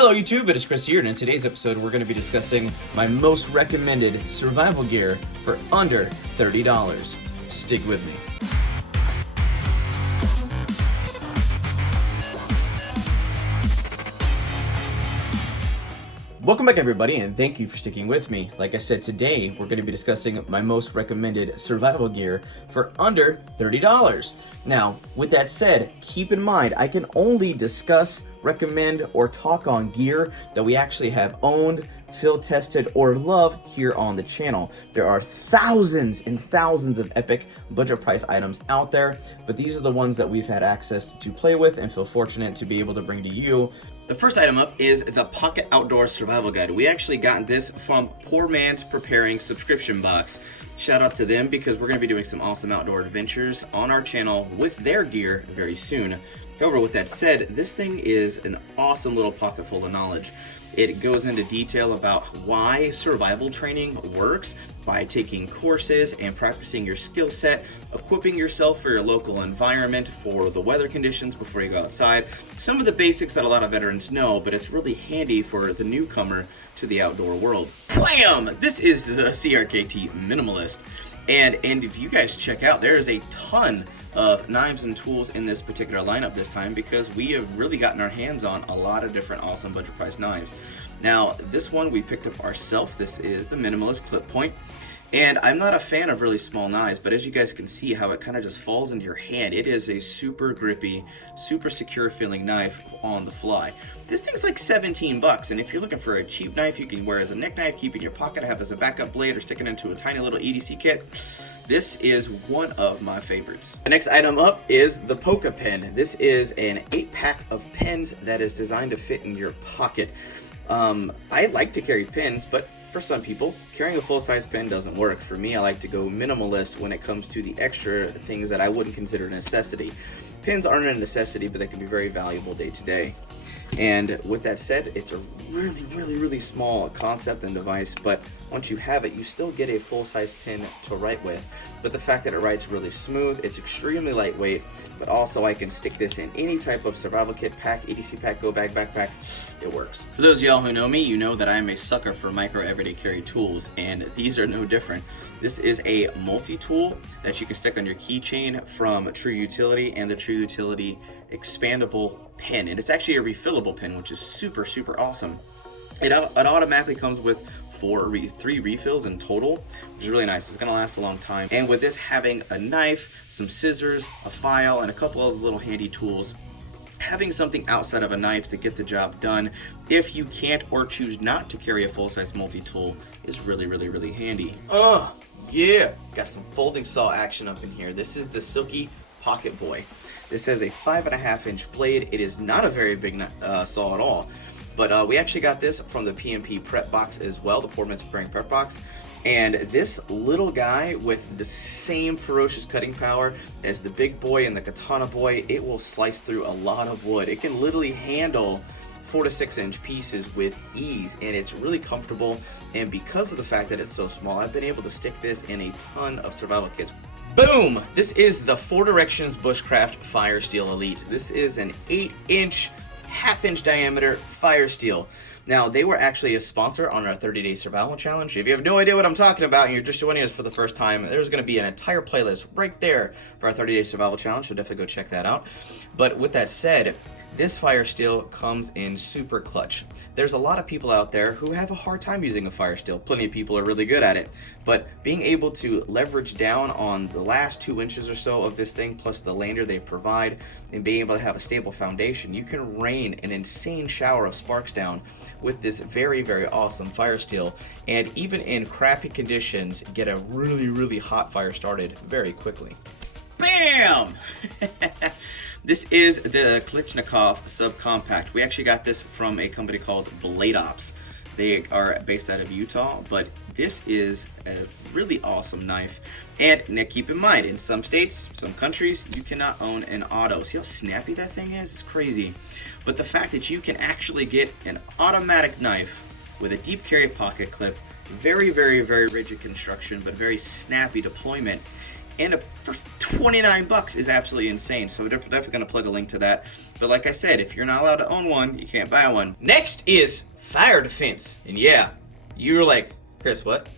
Hello YouTube, it is Chris here, and in today's episode we're going to be discussing my most recommended survival gear for under $30. Stick with me. Welcome back everybody, and thank you for sticking with me. Like I said, today we're going to be discussing my most recommended survival gear for under $30. Now, with that said, keep in mind I can only discuss, recommend, or talk on gear that we actually have owned, field tested, or love here on the channel. There are thousands and thousands of epic budget price items out there, but these are the ones that we've had access to play with and feel fortunate to be able to bring to you. The first item up is the Pocket Outdoor Survival Guide. We actually got this from Poor Man's Preparing subscription box. Shout out to them because we're going to be doing some awesome outdoor adventures on our channel with their gear very soon. However, with that said, this thing is an awesome little pocket full of knowledge. It goes into detail about why survival training works by taking courses and practicing your skill set, equipping yourself for your local environment, for the weather conditions before you go outside. Some of the basics that a lot of veterans know, but it's really handy for the newcomer to the outdoor world. Wham! This is the CRKT Minimalist. And if you guys check out, there is a ton of knives and tools in this particular lineup this time because we have really gotten our hands on a lot of different awesome budget price knives. Now, this one we picked up ourselves. This is the Minimalist Clip Point. And I'm not a fan of really small knives, but as you guys can see how it kind of just falls into your hand, it is a super grippy, super secure feeling knife on the fly. This thing's like 17 bucks, and if you're looking for a cheap knife you can wear as a neck knife, keep in your pocket, have as a backup blade, or stick it into a tiny little EDC kit, this is one of my favorites. The next item up is the Boker pen. This is an 8-pack of pens that is designed to fit in your pocket. I like to carry pens, but for some people, carrying a full-size pen doesn't work. For me, I like to go minimalist when it comes to the extra things that I wouldn't consider a necessity. Pens aren't a necessity, but they can be very valuable day to day. And with that said, it's a really small concept and device, but once you have it, you still get a full-size pen to write with. But the fact that it writes really smooth, it's extremely lightweight, but also I can stick this in any type of survival kit pack, EDC pack, go bag, backpack, it works. For those of y'all who know me, you know that I'm a sucker for micro everyday carry tools, and these are no different. This is a multi-tool that you can stick on your keychain from True Utility and the True Utility expandable pen, and it's actually a refillable pen, which is super awesome. It automatically comes with 3 refills in total, which is really nice. It's going to last a long time. And with this having a knife, some scissors, a file, and a couple of little handy tools, having something outside of a knife to get the job done if you can't or choose not to carry a full-size multi-tool is really handy. Oh yeah, got some folding saw action up in here. This is the Silky Pocket Boy. This has a 5.5-inch blade. It is not a very big saw at all. But we actually got this from the PMP prep box as well, the Poor Man's Preparing prep box. And this little guy with the same ferocious cutting power as the big boy and the katana boy, it will slice through a lot of wood. It can literally handle 4 to 6 inch pieces with ease, and it's really comfortable. And because of the fact that it's so small, I've been able to stick this in a ton of survival kits. Boom! This is the 4 Directions Bushcraft Fire Steel Elite. This is an 8-inch, half-inch diameter fire steel. Now, they were actually a sponsor on our 30-day survival challenge. If you have no idea what I'm talking about and you're just joining us for the first time, there's going to be an entire playlist right there for our 30-day survival challenge, so definitely go check that out. But with that said, this fire steel comes in super clutch. There's a lot of people out there who have a hard time using a fire steel. Plenty of people are really good at it. But being able to leverage down on the last 2 inches or so of this thing, plus the lander they provide, and being able to have a stable foundation, you can rain an insane shower of sparks down with this very awesome fire steel, and even in crappy conditions, get a really hot fire started very quickly. Bam! This is the Klitschnikov Subcompact. We actually got this from a company called Blade Ops. They are based out of Utah, but this is a really awesome knife. And now keep in mind, in some states, some countries, you cannot own an auto. See how snappy that thing is? It's crazy. But the fact that you can actually get an automatic knife with a deep carry pocket clip, very rigid construction, but very snappy deployment, and for 29 bucks is absolutely insane. So we're definitely going to plug a link to that. But like I said, if you're not allowed to own one, you can't buy one. Next is fire defense. And yeah, you're like, Chris, what?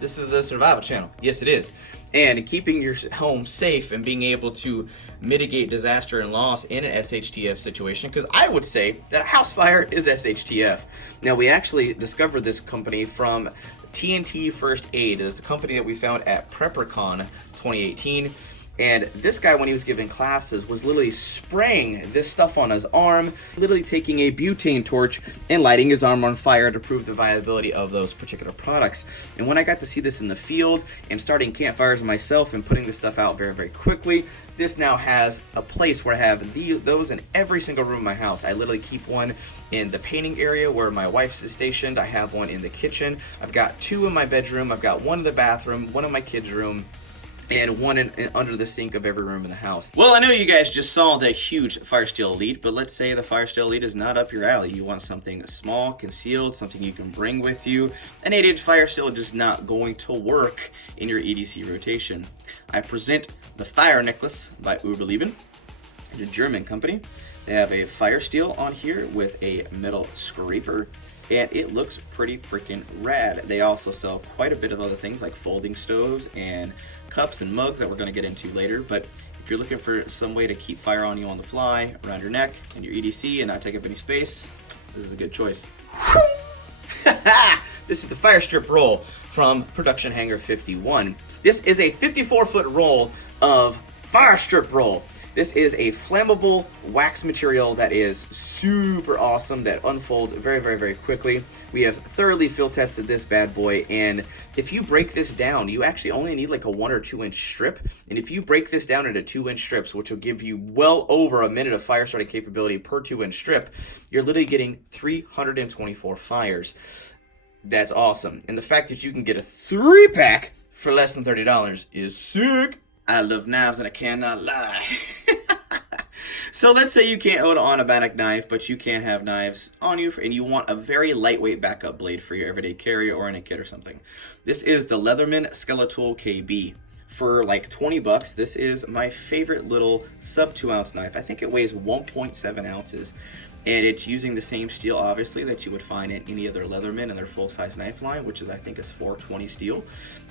This is a survival channel. Yes, it is. And keeping your home safe and being able to mitigate disaster and loss in an SHTF situation, because I would say that a house fire is SHTF. Now, we actually discovered this company from TNT First Aid. It's a company that we found at PrepperCon 2018. And this guy, when he was giving classes, was literally spraying this stuff on his arm, literally taking a butane torch and lighting his arm on fire to prove the viability of those particular products. And when I got to see this in the field and starting campfires myself and putting this stuff out very, very quickly, this now has a place where I have those in every single room in my house. I literally keep one in the painting area where my wife's is stationed. I have one in the kitchen. I've got 2 in my bedroom. I've got 1 in the bathroom, 1 in my kids' room, and 1 under the sink of every room in the house. Well, I know you guys just saw the huge Fire Steel Elite, but let's say the Fire Steel Elite is not up your alley. You want something small, concealed, something you can bring with you. An 8-inch Fire Steel is just not going to work in your EDC rotation. I present the Fire Necklace by Uberleben. It's a German company. They have a Fire Steel on here with a metal scraper, and it looks pretty freaking rad. They also sell quite a bit of other things like folding stoves and cups and mugs that we're going to get into later. But if you're looking for some way to keep fire on you on the fly, around your neck and your EDC and not take up any space, this is a good choice. This is the Fire Strip Roll from Production Hangar 51. This is a 54-foot roll of Fire Strip Roll. This is a flammable wax material that is super awesome, that unfolds very, very, very quickly. We have thoroughly field tested this bad boy, and if you break this down, you actually only need like a 1 or 2 inch strip. And if you break this down into 2-inch strips, which will give you well over a minute of fire starting capability per 2-inch strip, you're literally getting 324 fires. That's awesome. And the fact that you can get a 3-pack for less than $30 is sick. I love knives and I cannot lie. So let's say you can't own an automatic knife, but you can have knives on you, and you want a very lightweight backup blade for your everyday carry or in a kit or something. This is the Leatherman Skeletal KB. For like 20 bucks, this is my favorite little sub 2-ounce knife. I think it weighs 1.7 ounces. And it's using the same steel, obviously, that you would find in any other Leatherman in their full-size knife line, which is, I think, is 420 steel.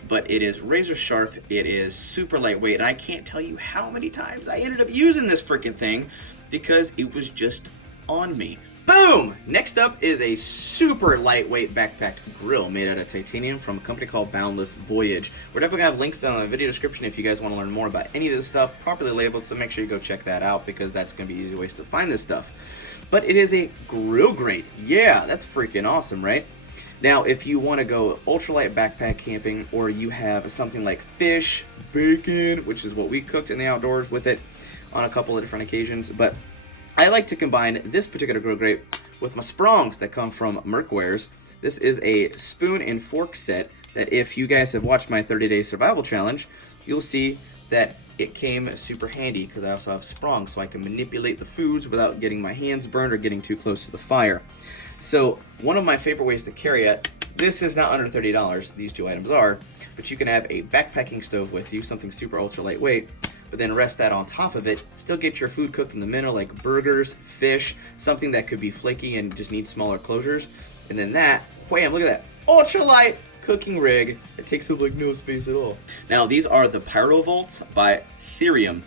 But it is razor sharp, it is super lightweight, and I can't tell you how many times I ended up using this freaking thing because it was just on me. Boom! Next up is a super lightweight backpack grill made out of titanium from a company called Boundless Voyage. We're definitely going to have links down in the video description if you guys want to learn more about any of this stuff, properly labeled, so make sure you go check that out because that's going to be easy ways to find this stuff. But it is a grill grate. Yeah, that's freaking awesome, right? Now, if you want to go ultralight backpack camping, or you have something like fish, bacon, which is what we cooked in the outdoors with it on a couple of different occasions, but I like to combine this particular grill grate with my sprongs that come from Mercwares. This is a spoon and fork set that if you guys have watched my 30-day survival challenge, you'll see that it came super handy because I also have sprongs so I can manipulate the foods without getting my hands burned or getting too close to the fire. So one of my favorite ways to carry it, this is not under $30, these 2 items are, but you can have a backpacking stove with you, something super ultra lightweight, but then rest that on top of it, still get your food cooked in the middle like burgers, fish, something that could be flaky and just needs smaller closures, and then that, wham, look at that, ultra light cooking rig. It takes up like no space at all. Now these are the Pyrovolts by Therium,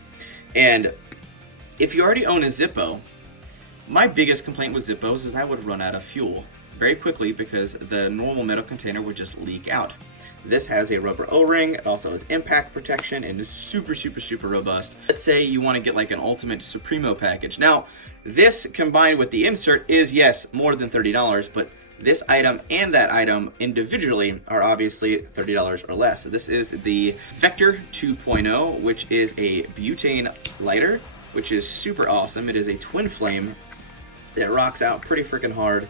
and if you already own a Zippo, my biggest complaint with Zippos is I would run out of fuel very quickly because the normal metal container would just leak out. This has a rubber O-ring, it also has impact protection, and is super, super, super robust. Let's say you want to get like an ultimate Supremo package. Now, this combined with the insert is, yes, more than $30, but this item and that item individually are obviously $30 or less. So this is the Vector 2.0, which is a butane lighter, which is super awesome. It is a twin flame that rocks out pretty freaking hard.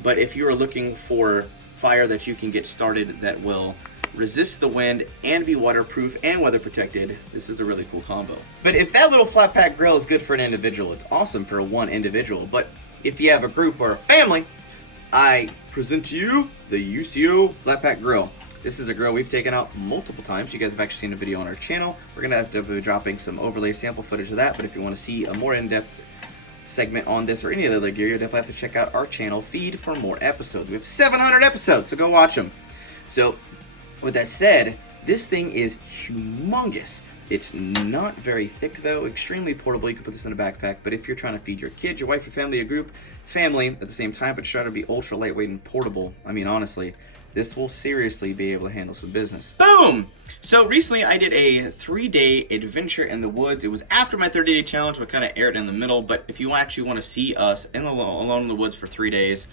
But if you are looking for fire that you can get started that will resist the wind and be waterproof and weather protected, this is a really cool combo. But if that little flat pack grill is good for an individual, it's awesome for one individual. But if you have a group or a family, I present to you the UCO Flat Pack Grill. This is a grill we've taken out multiple times. You guys have actually seen a video on our channel. We're gonna have to be dropping some overlay sample footage of that, but if you want to see a more in-depth segment on this or any of the other gear, you definitely have to check out our channel feed for more episodes. We have 700 episodes, so go watch them. So with that said, this thing is humongous. It's not very thick though, extremely portable. You can put this in a backpack, but if you're trying to feed your kid, your wife, your family, your family at the same time, but try to be ultra lightweight and portable, I mean, honestly, this will seriously be able to handle some business. Boom! So recently I did a 3-day adventure in the woods. It was after my 30-day challenge, but kind of aired in the middle. But if you actually want to see us alone in the woods for 3 days,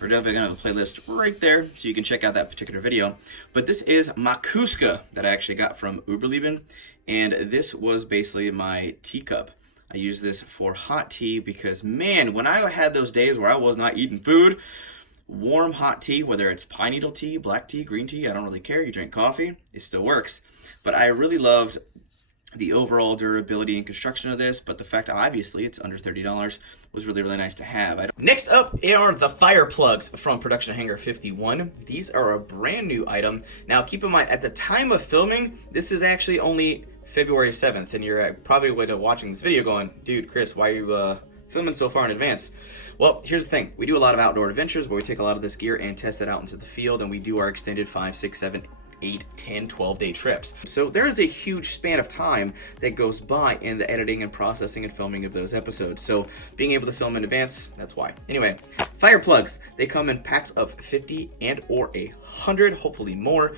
we're definitely going to have a playlist right there, so you can check out that particular video. But this is MECCA that I actually got from Uberleben, and this was basically my teacup. I use this for hot tea because, man, when I had those days where I was not eating food, warm hot tea, whether it's pine needle tea, black tea, green tea, I don't really care. You drink coffee, it still works. But I really loved the overall durability and construction of this, but the fact obviously it's under $30 was really, really nice to have. Next up are the fire plugs from Production Hanger 51. These are a brand new item. Now keep in mind, at the time of filming, this is actually only February 7th, and you're probably watching this video going, dude, Chris, why are you filming so far in advance? Well, here's the thing. We do a lot of outdoor adventures where we take a lot of this gear and test it out into the field, and we do our extended 5, 6, 7, 8, 10, 12-day trips. So there is a huge span of time that goes by in the editing and processing and filming of those episodes. So being able to film in advance, that's why. Anyway, fire plugs. They come in packs of 50 and or 100, hopefully more.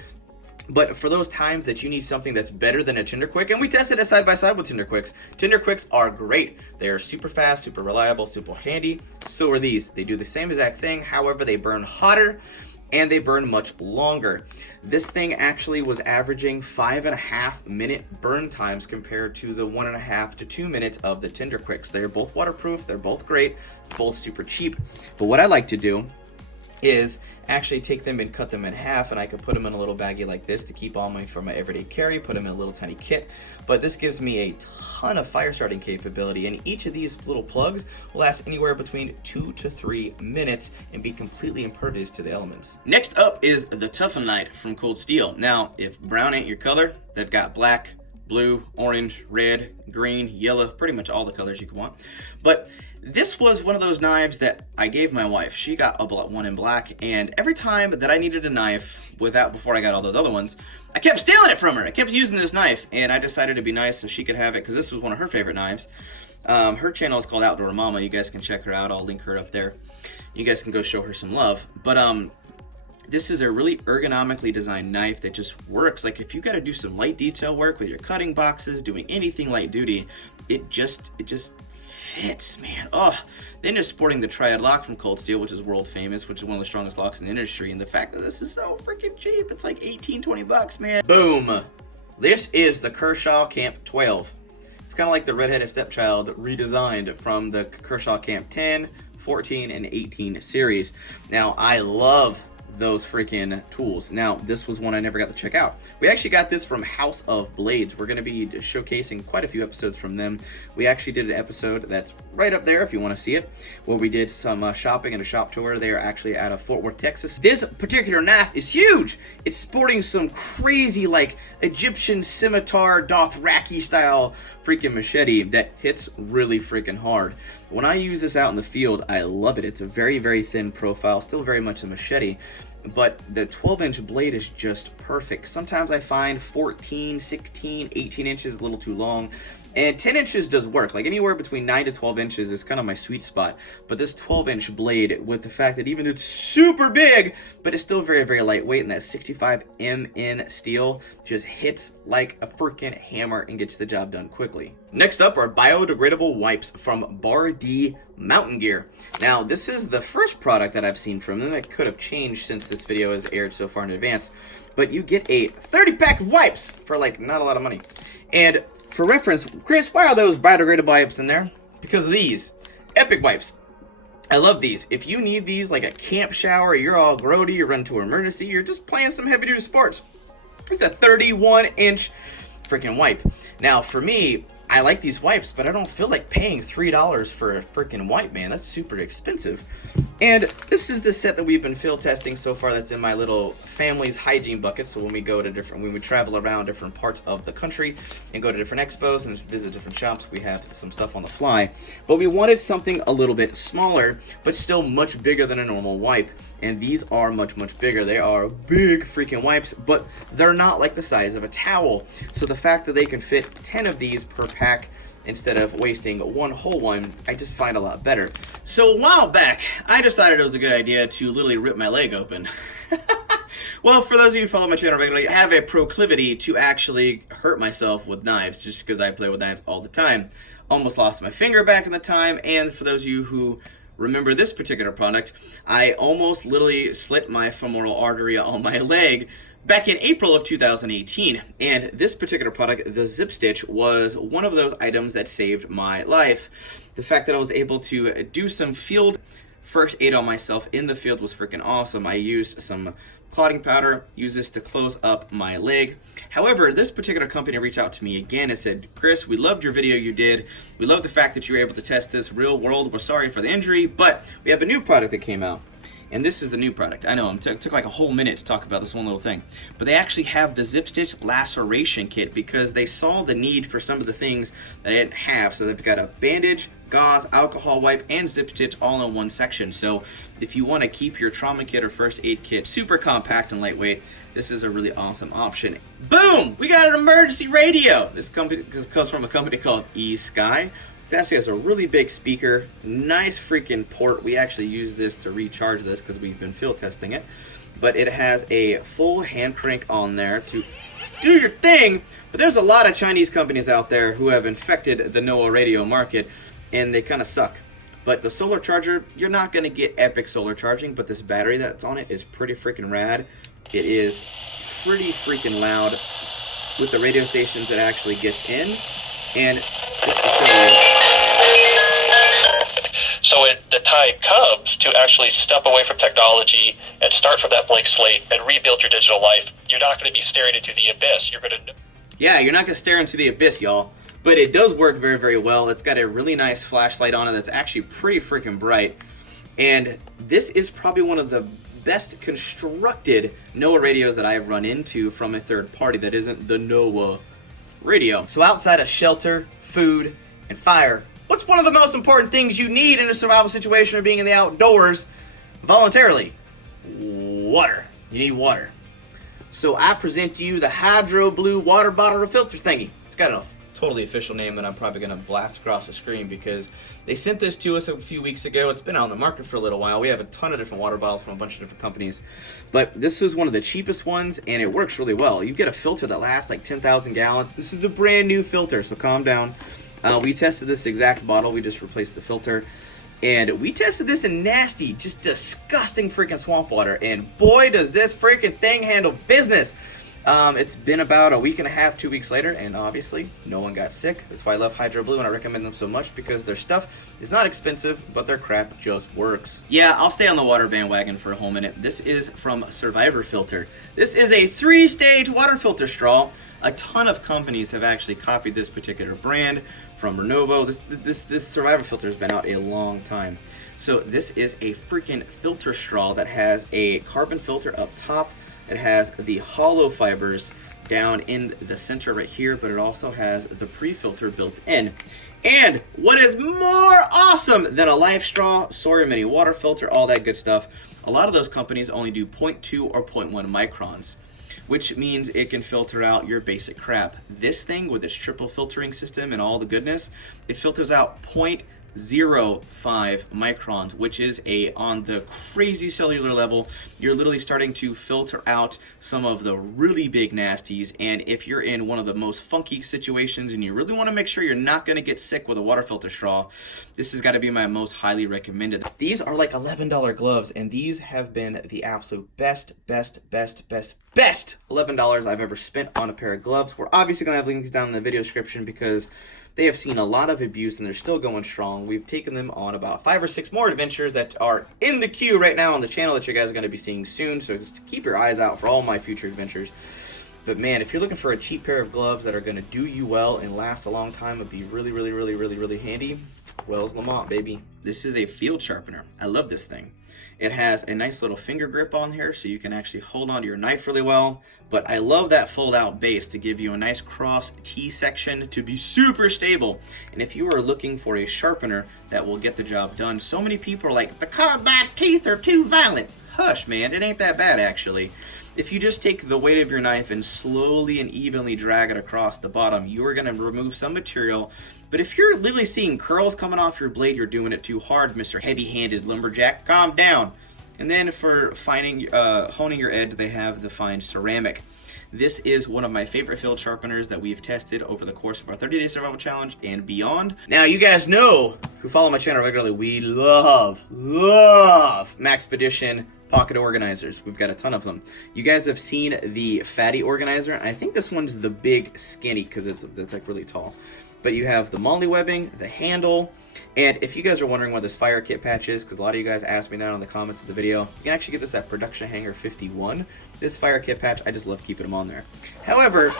But for those times that you need something that's better than a Tinder Quick, and we tested it side by side with Tinder Quicks. Tinder Quicks are great. They are super fast, super reliable, super handy. So are these. They do the same exact thing. However, they burn hotter and they burn much longer. This thing actually was averaging 5.5 minute burn times compared to the 1.5 to 2 minutes of the Tinder Quicks. They're both waterproof. They're both great, both super cheap. But what I like to do is actually take them and cut them in half, and I can put them in a little baggie like this to keep all for my everyday carry, put them in a little tiny kit. But this gives me a ton of fire starting capability, and each of these little plugs will last anywhere between 2 to 3 minutes and be completely impervious to the elements. Next up is the Toughen Light from Cold Steel. Now, if brown ain't your color, they've got black, blue, orange, red, green, yellow, pretty much all the colors you can want. But this was one of those knives that I gave my wife. She got one in black, and every time that I needed a knife before I got all those other ones, I kept stealing it from her. I kept using this knife, and I decided to be nice so she could have it because this was one of her favorite knives. Her channel is called Outdoor Mama. You guys can check her out. I'll link her up there. You guys can go show her some love. But this is a really ergonomically designed knife that just works. Like if you got to do some light detail work with your cutting boxes, doing anything light duty, it just fits, man. Oh, then just sporting the Triad lock from Cold Steel, which is world famous, which is one of the strongest locks in the industry. And the fact that this is so freaking cheap, it's like 18, 20 bucks, man. Boom. This is the Kershaw Camp 12. It's kind of like the redheaded stepchild redesigned from the Kershaw Camp 10, 14, and 18 series. Now, I love those freaking tools. Now, this was one I never got to check out. We actually got this from House of Blades. We're going to be showcasing quite a few episodes from them. We actually did an episode that's right up there if you want to see it, where we did some shopping and a shop tour. They are actually out of Fort Worth, Texas. This particular knife is huge. It's sporting some crazy like Egyptian scimitar Dothraki style freaking machete that hits really freaking hard. When I use this out in the field, I love it. It's a very, very thin profile, still very much a machete, but the 12-inch blade is just perfect. Sometimes I find 14, 16, 18 inches a little too long, and 10 inches does work. Like anywhere between 9 to 12 inches is kind of my sweet spot. But this 12-inch blade, with the fact that even it's super big, but it's still very, very lightweight, and that 65 MN steel just hits like a freaking hammer and gets the job done quickly. Next up are biodegradable wipes from Bar D Mountain Gear. Now, this is the first product that I've seen from them. That could have changed since this video has aired so far in advance. But you get a 30-pack of wipes for like not a lot of money. And for reference, Chris, why are those biodegradable wipes in there? Because of these epic wipes. I love these. If you need these like a camp shower, you're all grody, you're running to an emergency, you're just playing some heavy duty sports. It's a 31-inch freaking wipe. Now, for me, I like these wipes, but I don't feel like paying $3 for a freaking wipe, man. That's super expensive. And this is the set that we've been field testing so far that's in my little family's hygiene bucket. So when we go to when we travel around different parts of the country and go to different expos and visit different shops, we have some stuff on the fly. But we wanted something a little bit smaller, but still much bigger than a normal wipe. And these are much, much bigger. They are big freaking wipes, but they're not like the size of a towel. So the fact that they can fit 10 of these per pack instead of wasting one whole one, I just find a lot better. So a while back, I decided it was a good idea to literally rip my leg open. Well, for those of you who follow my channel regularly, I have a proclivity to actually hurt myself with knives, just because I play with knives all the time. Almost lost my finger back in the time, and for those of you who remember this particular product, I almost literally slit my femoral artery on my leg back in April of 2018, and this particular product, the Zip Stitch, was one of those items that saved my life. The fact that I was able to do some field first aid on myself in the field was freaking awesome. I used some clotting powder, used this to close up my leg. However, this particular company reached out to me again and said, Chris, we loved your video you did. We love the fact that you were able to test this real world. We're sorry for the injury, but we have a new product that came out. And this is the new product. I know, it took like a whole minute to talk about this one little thing. But they actually have the Zip Stitch laceration kit because they saw the need for some of the things that I didn't have. So they've got a bandage, gauze, alcohol wipe, and Zip Stitch all in one section. So if you want to keep your trauma kit or first aid kit super compact and lightweight, this is a really awesome option. Boom! We got an emergency radio! This company comes from a company called eSky. It actually has a really big speaker, nice freaking port. We actually use this to recharge this because we've been field testing it. But it has a full hand crank on there to do your thing. But there's a lot of Chinese companies out there who have infected the NOAA radio market, and they kind of suck. But the solar charger, you're not going to get epic solar charging, but this battery that's on it is pretty freaking rad. It is pretty freaking loud with the radio stations it actually gets in. And just to show you, so the time comes to actually step away from technology and start from that blank slate and rebuild your digital life. You're not going to be staring into the abyss. You're going to... Yeah, you're not going to stare into the abyss, y'all. But it does work very, very well. It's got a really nice flashlight on it that's actually pretty freaking bright. And this is probably one of the best constructed NOAA radios that I've run into from a third party that isn't the NOAA radio. So outside of shelter, food, and fire, what's one of the most important things you need in a survival situation or being in the outdoors voluntarily? Water. You need water. So I present to you the Hydro Blue water bottle or filter thingy. It's got a totally official name that I'm probably going to blast across the screen because they sent this to us a few weeks ago. It's been on the market for a little while. We have a ton of different water bottles from a bunch of different companies, but this is one of the cheapest ones and it works really well. You get a filter that lasts like 10,000 gallons. This is a brand new filter, so calm down. We tested this exact bottle. We just replaced the filter. And we tested this in nasty, just disgusting freaking swamp water. And boy, does this freaking thing handle business. It's been about a week and a half, 2 weeks later, and obviously no one got sick. That's why I love Hydro Blue and I recommend them so much because their stuff is not expensive, but their crap just works. Yeah, I'll stay on the water bandwagon for a whole minute. This is from Survivor Filter. This is a 3-stage water filter straw. A ton of companies have actually copied this particular brand from Renovo. This Survivor Filter has been out a long time. So this is a freaking filter straw that has a carbon filter up top. It has the hollow fibers down in the center right here, but it also has the pre-filter built in. And what is more awesome than a Life Straw, Sawyer Mini water filter, all that good stuff, a lot of those companies only do 0.2 or 0.1 microns, which means it can filter out your basic crap. This thing with its triple filtering system and all the goodness, it filters out 0.05 microns, which is on the crazy cellular level. You're literally starting to filter out some of the really big nasties, and if you're in one of the most funky situations and you really want to make sure you're not going to get sick with a water filter straw, this has got to be my most highly recommended. These are like $11 gloves, and these have been the absolute best $11 I've ever spent on a pair of gloves. We're obviously going to have links down in the video description because they have seen a lot of abuse and they're still going strong. We've taken them on about 5 or 6 more adventures that are in the queue right now on the channel that you guys are going to be seeing soon. So just keep your eyes out for all my future adventures. But man, if you're looking for a cheap pair of gloves that are going to do you well and last a long time, it'd be really handy. Wells Lamont, baby. This is a field sharpener. I love this thing. It has a nice little finger grip on here so you can actually hold onto your knife really well. But I love that fold out base to give you a nice cross T section to be super stable. And if you are looking for a sharpener that will get the job done, so many people are like, the carbide teeth are too violent. Hush, man, it ain't that bad actually. If you just take the weight of your knife and slowly and evenly drag it across the bottom, you are going to remove some material. But if you're literally seeing curls coming off your blade, you're doing it too hard, Mr. Heavy-handed lumberjack. Calm down. And then for honing your edge, they have the fine ceramic. This is one of my favorite field sharpeners that we've tested over the course of our 30-day survival challenge and beyond. Now, you guys know, who follow my channel regularly, we love Maxpedition pocket organizers. We've got a ton of them. You guys have seen the fatty organizer, and I think this one's the big skinny because it's like really tall. But you have the molly webbing, the handle, and if you guys are wondering what this fire kit patch is, because a lot of you guys asked me that in the comments of the video, you can actually get this at Production Hanger 51. This fire kit patch, I just love keeping them on there. However,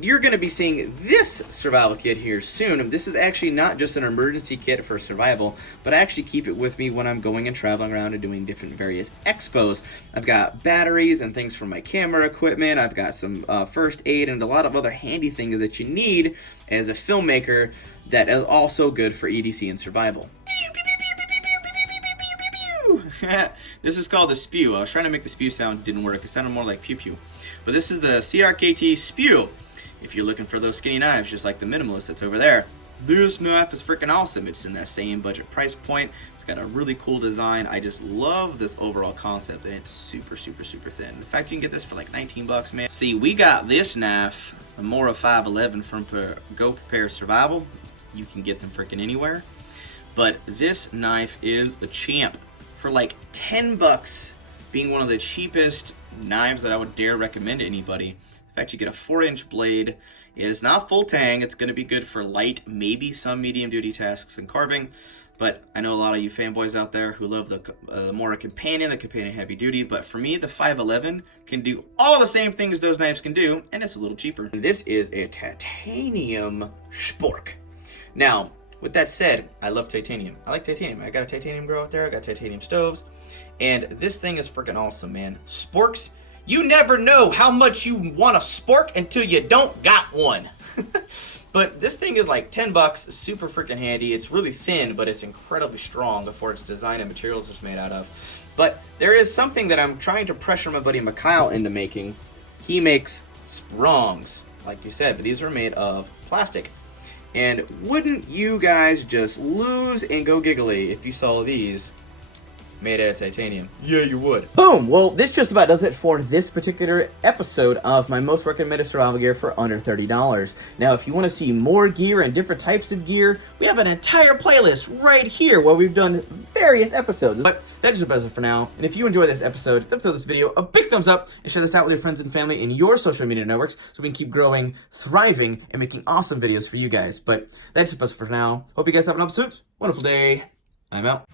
you're going to be seeing this survival kit here soon. This is actually not just an emergency kit for survival, but I actually keep it with me when I'm going and traveling around and doing different various expos. I've got batteries and things for my camera equipment. I've got some first aid and a lot of other handy things that you need as a filmmaker that is also good for EDC and survival. This is called the Spew. I was trying to make the Spew sound, didn't work. It sounded more like pew pew. But this is the CRKT Spew. If you're looking for those skinny knives, just like the Minimalist that's over there, this knife is freaking awesome. It's in that same budget price point. It's got a really cool design. I just love this overall concept, and it's super, super, super thin. The fact you can get this for like 19 bucks, man. See, we got this knife, a Mora 511 from Go Prepare Survival. You can get them freaking anywhere. But this knife is a champ. For like 10 bucks, being one of the cheapest knives that I would dare recommend to anybody. In fact, you get a 4-inch blade. It is not full tang. It's going to be good for light, maybe some medium duty tasks and carving. But I know a lot of you fanboys out there who love the more Companion, the Companion heavy duty. But for me, the 511 can do all the same things those knives can do, and it's a little cheaper. This is a titanium spork. Now, with that said, I love titanium. I like titanium. I got a titanium grill out there. I got titanium stoves. And this thing is freaking awesome, man. Sporks, you never know how much you want a spork until you don't got one. But this thing is like 10 bucks, super freaking handy. It's really thin, but it's incredibly strong for its design and materials it's made out of. But there is something that I'm trying to pressure my buddy Mikhail into making. He makes sprongs, like you said, but these are made of plastic. And wouldn't you guys just lose and go giggly if you saw these made out of titanium? Yeah, you would. Boom! Well, this just about does it for this particular episode of my most recommended survival gear for under $30. Now, if you want to see more gear and different types of gear, we have an entire playlist right here where we've done various episodes. But that just about does it for now. And if you enjoyed this episode, then throw this video a big thumbs up and share this out with your friends and family in your social media networks so we can keep growing, thriving, and making awesome videos for you guys. But that just about does it for now. Hope you guys have an absolute wonderful day. I'm out.